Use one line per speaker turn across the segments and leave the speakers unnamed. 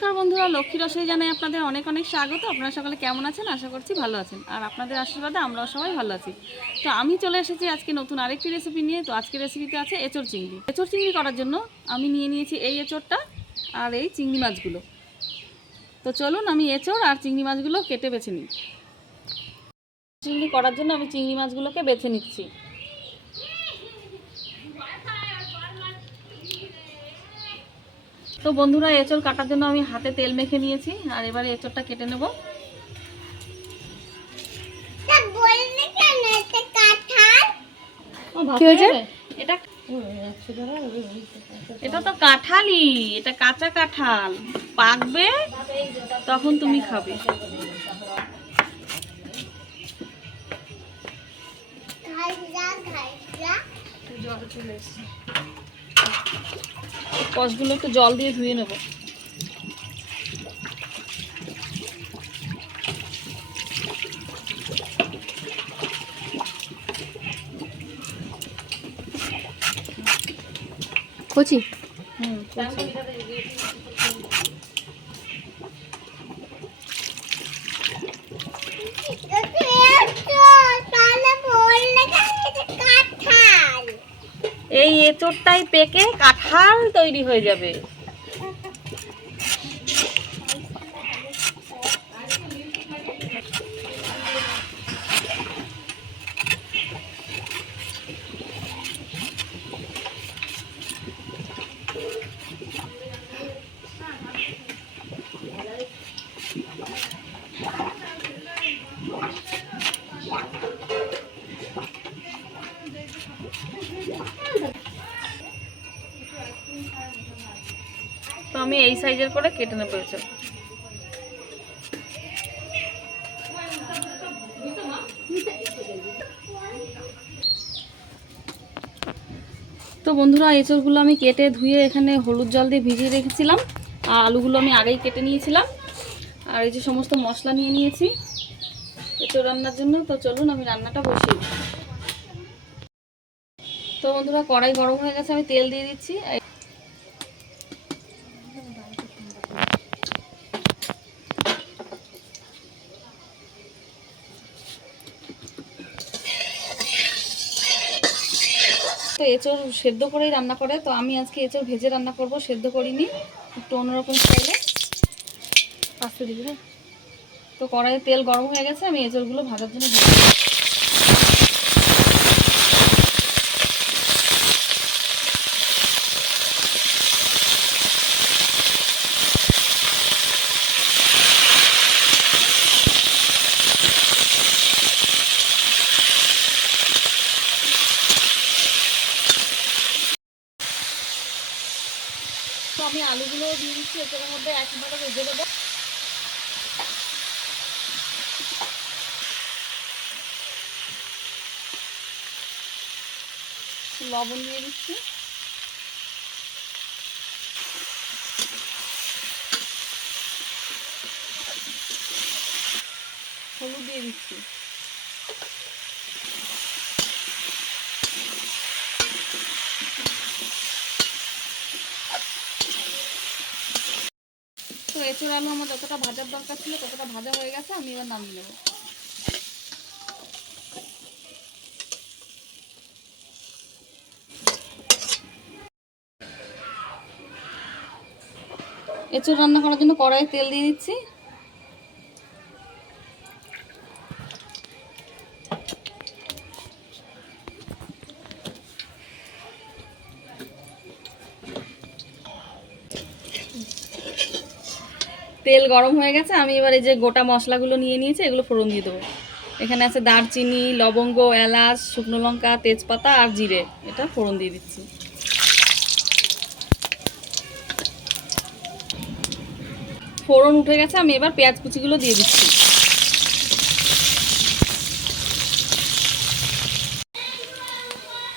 নমস্কার বন্ধুরা, লক্ষ্মী রসই জানাই আপনাদের অনেক অনেক স্বাগত। আপনারা সকলে কেমন আছেন? আশা করছি ভালো আছেন। আর আপনাদের আশীর্বাদে আমরাও সবাই ভালো আছি। তো আমি চলে এসেছি আজকে নতুন আরেকটি রেসিপি নিয়ে। তো আজকের রেসিপিতে আছে এঁচড় চিংড়ি। এঁচড় চিংড়ি করার জন্য আমি নিয়ে নিয়েছি এই এঁচড়টা আর এই চিংড়ি মাছগুলো। তো চলুন আমি এঁচড় আর চিংড়ি মাছগুলো কেটে বেছে নিই। চিংড়ি করার জন্য আমি চিংড়ি মাছগুলোকে বেছে নিচ্ছি। তো বন্ধুরা এঁচড় কাটার জন্য আমি হাতে তেল মেখে নিয়েছি আর এবারে এঁচড়টা কেটে নেব? হয়ে? এটা এটা তো কাঁঠালি এটা কাঁচা কাঁঠাল। পাকবে তখন তুমি খাবে। কষগুলো একটু জল দিয়ে ধুয়ে নেব।
কচি?
হুম এঁচড়টাই পেকে কাঁঠাল তৈরি হয়ে যাবে। তো আমি এই সাইজের করে কেটে নেব তো বন্ধুরা এঁচড়গুলো আমি কেটে ধুয়ে এখানে হলুদ জল দিয়ে ভিজিয়ে রেখেছিলাম, আর আলুগুলো আমি আগেই কেটে নিয়েছিলাম আর এই যে সমস্ত মশলা নিয়ে নিয়েছি, এঁচড় রান্নার জন্য, তো চলুন আমি রান্নাটা বসিয়ে। তো বন্ধুরা কড়াই গরম হয়ে গেছে আমি তেল দিয়ে দিচ্ছি। তো এঁচড় সেদ্ধ করেই রান্না করে তো আমি আজকে এঁচড় ভেজে রান্না করব সেদ্ধ করিনি একটু অন্যরকম স্টাইলে।
আস্তে দিবি হ্যাঁ
তো কড়াইয়ে তেল গরম হয়ে গেছে আমি এঁচড়গুলো ভাজার জন্য তো আমি আলুগুলো দিয়ে দিচ্ছি এঁচড়ের মধ্যে একবারে ভেজে দেবো লবণ দিয়ে দিচ্ছি। হলুদ দিয়ে দিচ্ছি। এঁচড় আলু আমার যতটা ভাজার দরকার ছিল ততটা ভাজা হয়ে গেছে, আমি এবার নামিয়ে নেব। এঁচড় রান্না করার জন্য কড়াইয়ে তেল দিয়ে দিচ্ছি। তেল গরম হয়ে গেছে, আমি এবার এই যে গোটা মশলাগুলো নিয়ে নিয়েছি, এগুলো ফোড়ন দিয়ে দেবো। এখানে আছে দারচিনি, লবঙ্গ, এলাচ, শুকনো লঙ্কা, তেজপাতা আর জিরে, এটা ফোড়ন দিয়ে দিচ্ছি। ফোড়ন উঠে গেছে, আমি এবার পেঁয়াজ কুচিগুলো দিয়ে দিচ্ছি।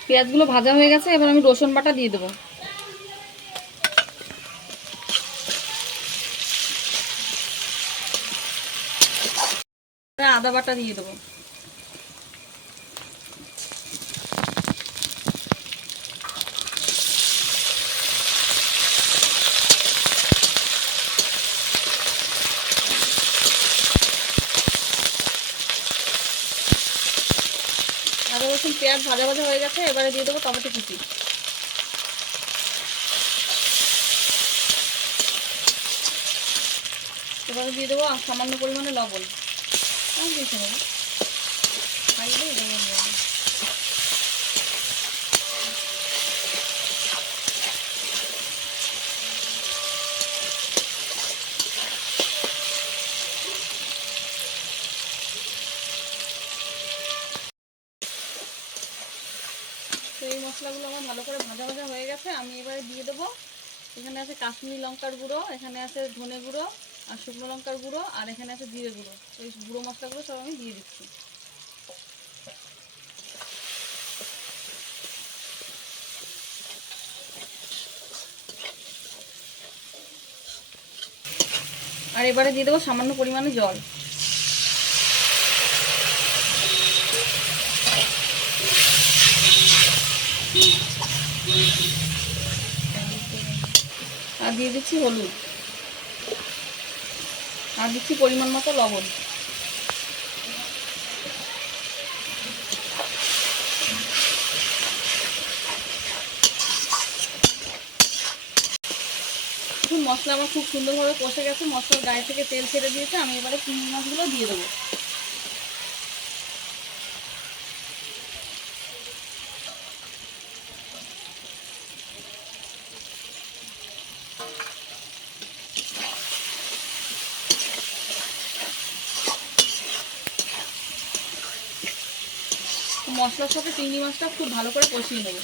পেঁয়াজগুলো ভাজা হয়ে গেছে, এবার আমি রসুন বাটা দিয়ে দেবো। আদা বাটা দিয়ে দেবো। আদা, রসুন, পেঁয়াজ ভাজা ভাজা হয়ে গেছে, এবারে দিয়ে দেবো টমেটো কুচি। এবারে দিয়ে দেবো সামান্য পরিমাণে লবণ। তো মশলাগুলো আমার ভালো করে ভাজা ভাজা হয়ে গেছে, আমি এবারে দিয়ে দেবো। এখানে আছে কাশ্মীরি লঙ্কার গুঁড়ো, এখানে আছে ধনে গুঁড়ো আর শুকনো লঙ্কার গুঁড়ো, আর এখানে আছে জিরে গুঁড়ো। এই গুঁড়ো মশলাগুলো সব আমি দিয়ে দিচ্ছি। আর এবারে দিয়ে দেবো সামান্য পরিমাণে জল। আর দিয়ে দিচ্ছি হলুদ। আর দিচ্ছি পরিমাণ মতো লবণ। মশলা আমার খুব সুন্দরভাবে কষে গেছে, মশলার গায়ে থেকে তেল ছেড়ে দিয়েছে, আমি এবারে চিংড়ি মাছগুলো দিয়ে দেবো। মশলার সাথে চিংড়ি মাছটা খুব ভালো করে কষিয়ে নেব।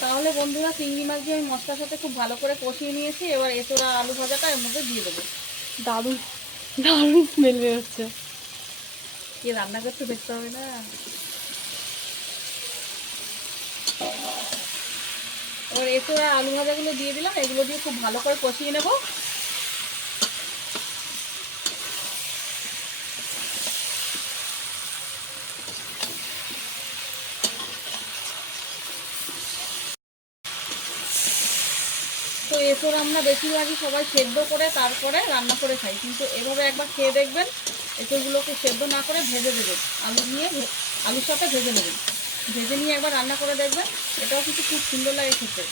তাহলে বন্ধুরা চিংড়ি মাছ দিয়ে আমি মশলার সাথে খুব ভালো করে কষিয়ে নিয়েছি। এবার এঁচোড়া আলু ভাজাটা এর মধ্যে দিয়ে দেবো।
দারুণ দারুণ স্মেল বেরোচ্ছে
কে রান্না করতে দেখতে হবে না। এবার এঁচোড়া আলু ভাজাগুলো দিয়ে দিলাম। এগুলো দিয়ে খুব ভালো করে কষিয়ে নেব। এঁচোড় আমরা বেশিরভাগই সবাই সেদ্ধ করে তারপরে রান্না করে খাই। কিন্তু এভাবে একবার খেয়ে দেখবেন, এঁচোড়গুলোকে সেদ্ধ না করে ভেজে দেবেন। আলু নিয়ে আলুর সাথে ভেজে নেবেন। ভেজে নিয়ে একবার রান্না করে দেখবেন, এটাও কিন্তু খুব সুন্দর লাগে খেতে।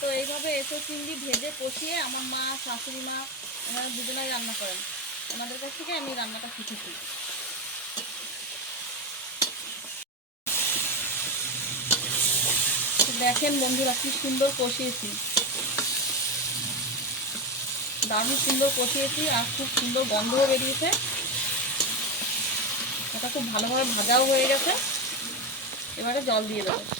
তো এইভাবে এঁচোড় চিংড়ি ভেজে কষিয়ে আমার মা, শাশুড়ি মা ওনারা দুজনাই রান্না করেন। ওনাদের কাছ থেকে আমি রান্নাটা শিখেছি। দেখেন বন্ধুরা কি সুন্দর কষিয়েছি। দারুণ সুন্দর কষিয়েছি আর খুব সুন্দর গন্ধও বেরিয়েছে। এটা খুব ভালোভাবে ভাজাও হয়ে গেছে। এবারে জল দিয়ে দেবো।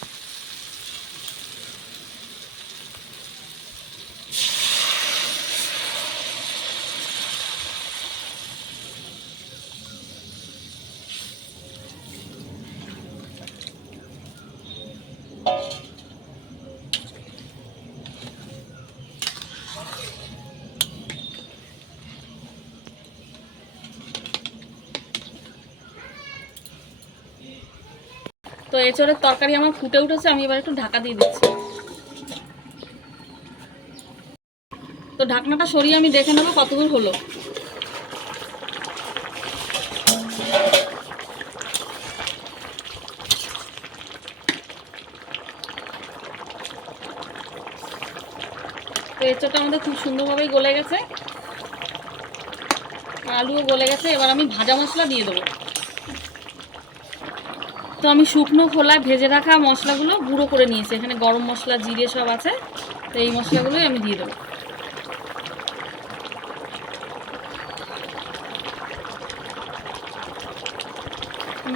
এঁচড়ের তরকারি আমার ফুটে উঠেছে, আমি এবার একটু ঢাকা দিয়ে দিচ্ছি। তো ঢাকনাটা সরিয়ে আমি দেখে নেব কতদূর হলো। তো আমাদের খুব সুন্দরভাবেই গলে গেছে। আলুও গলে গেছে, এবার আমি ভাজা মশলা দিয়ে দেবো। তো আমি শুকনো খোলায় ভেজে রাখা মশলাগুলো গুঁড়ো করে নিয়েছি। এখানে গরম মশলা, জিরে সব আছে। তো এই মশলাগুলোই আমি দিয়ে দেবো।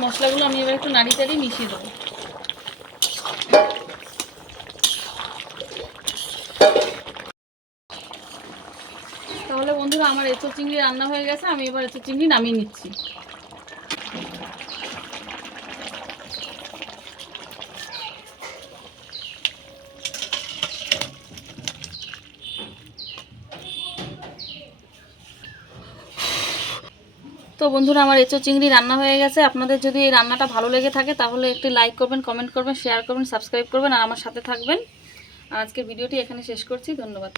মশলাগুলো আমি এবার একটু নাড়ি চাড়িয়ে মিশিয়ে দেবো। তাহলে বন্ধুরা, আমার এঁচো চিংড়ি রান্না হয়ে গেছে। আমি এবার এঁচো চিংড়ি নামিয়ে নিচ্ছি। তো বন্ধুরা, আমার এঁচো চিংড়ি রান্না হয়ে গেছে। আপনাদের যদি এই রান্নাটা ভালো লেগে থাকে, তাহলে একটি লাইক করবেন কমেন্ট করবেন শেয়ার করবেন সাবস্ক্রাইব করবেন, আর আমার সাথে থাকবেন। আর আজকে ভিডিওটি এখানে শেষ করছি। ধন্যবাদ।